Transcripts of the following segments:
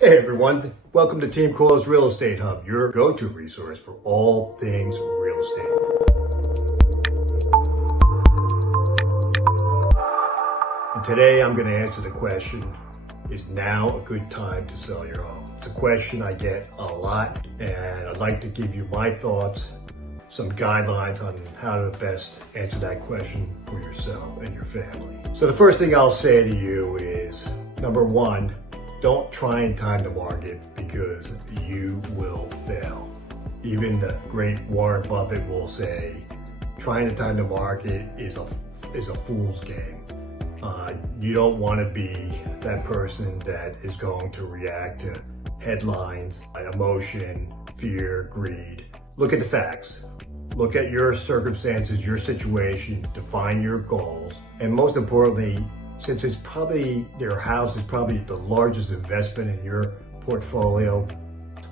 Hey everyone, welcome to Team Coyle's Real Estate Hub, your go-to resource for all things real estate. And today I'm going to answer the question, is now a good time to sell your home? It's a question I get a lot, and I'd like to give you my thoughts, some guidelines on how to best answer that question for yourself and your family. So the first thing I'll say to you is, number one, don't try and time the market because you will fail. Even the great Warren Buffett will say, trying to time the market is a fool's game. You don't want to be that person that is going to react to headlines, emotion, fear, greed. Look at the facts. Look at your circumstances, your situation, define your goals, and most importantly, since your house is probably the largest investment in your portfolio,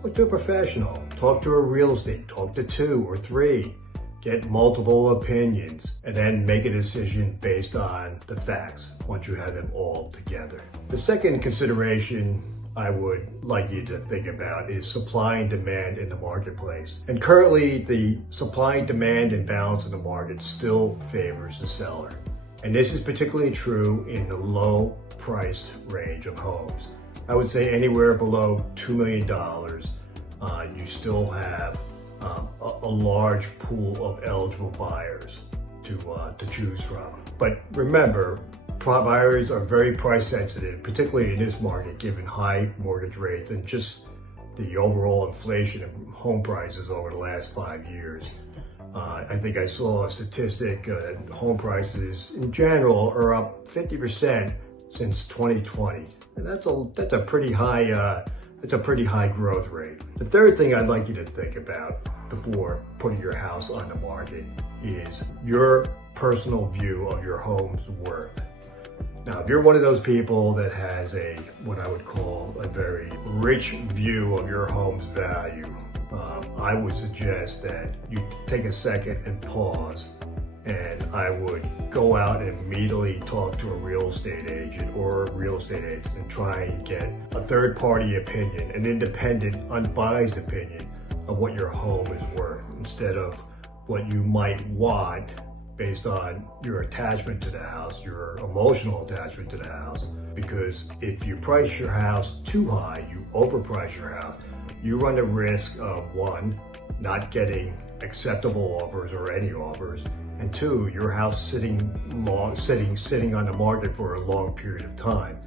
talk to a professional, talk to a real estate, talk to 2 or 3, get multiple opinions, and then make a decision based on the facts once you have them all together. The second consideration I would like you to think about is supply and demand in the marketplace. And currently, the supply and demand imbalance in the market still favors the seller. And this is particularly true in the low price range of homes. I would say anywhere below $2 million, you still have a large pool of eligible buyers to choose from. But remember, buyers are very price sensitive, particularly in this market, given high mortgage rates and just the overall inflation of home prices over the last 5 years. I think I saw a statistic, home prices in general are up 50% since 2020. And that's a pretty high growth rate. The third thing I'd like you to think about before putting your house on the market is your personal view of your home's worth. Now, if you're one of those people that has what I would call a very rich view of your home's value, I would suggest that you take a second and pause, and I would go out and immediately talk to a real estate agent and try and get a third-party opinion, an independent, unbiased opinion of what your home is worth, instead of what you might want based on your attachment to the house, your emotional attachment to the house. Because if you price your house too high, you overprice your house, you run the risk of 1, not getting acceptable offers or any offers, and 2, your house sitting on the market for a long period of time.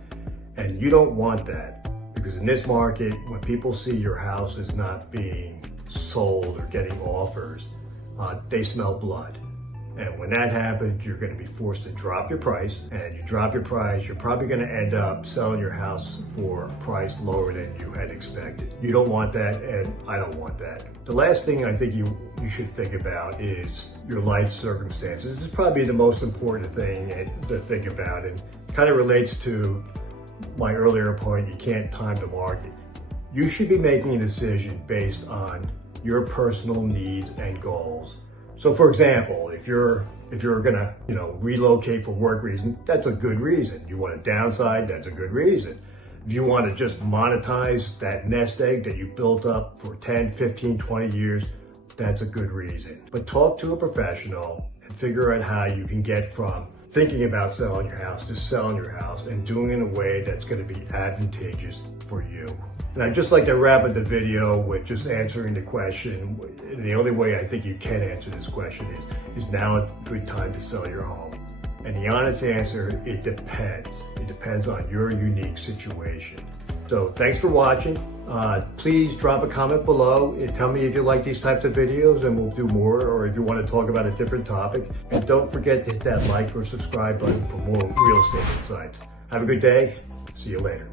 And you don't want that, because in this market, when people see your house is not being sold or getting offers, they smell blood. And when that happens, you're going to be forced to drop your price, and you drop your price, you're probably going to end up selling your house for a price lower than you had expected. You don't want that, and I don't want that. The last thing I think you should think about is your life circumstances. This is probably the most important thing to think about, and kind of relates to my earlier point, you can't time the market. You should be making a decision based on your personal needs and goals. So for example, if you're gonna, relocate for work reason, that's a good reason. You want to downsize, that's a good reason. If you want to just monetize that nest egg that you built up for 10, 15, 20 years, that's a good reason. But talk to a professional and figure out how you can get from thinking about selling your house to selling your house, and doing it in a way that's going to be advantageous for you. And I'd just like to wrap up the video with just answering the question. And the only way I think you can answer this question is now a good time to sell your home? And the honest answer, it depends. It depends on your unique situation. So thanks for watching. Please drop a comment below and tell me if you like these types of videos, and we'll do more, or if you want to talk about a different topic. And don't forget to hit that like or subscribe button for more real estate insights. Have a good day. See you later.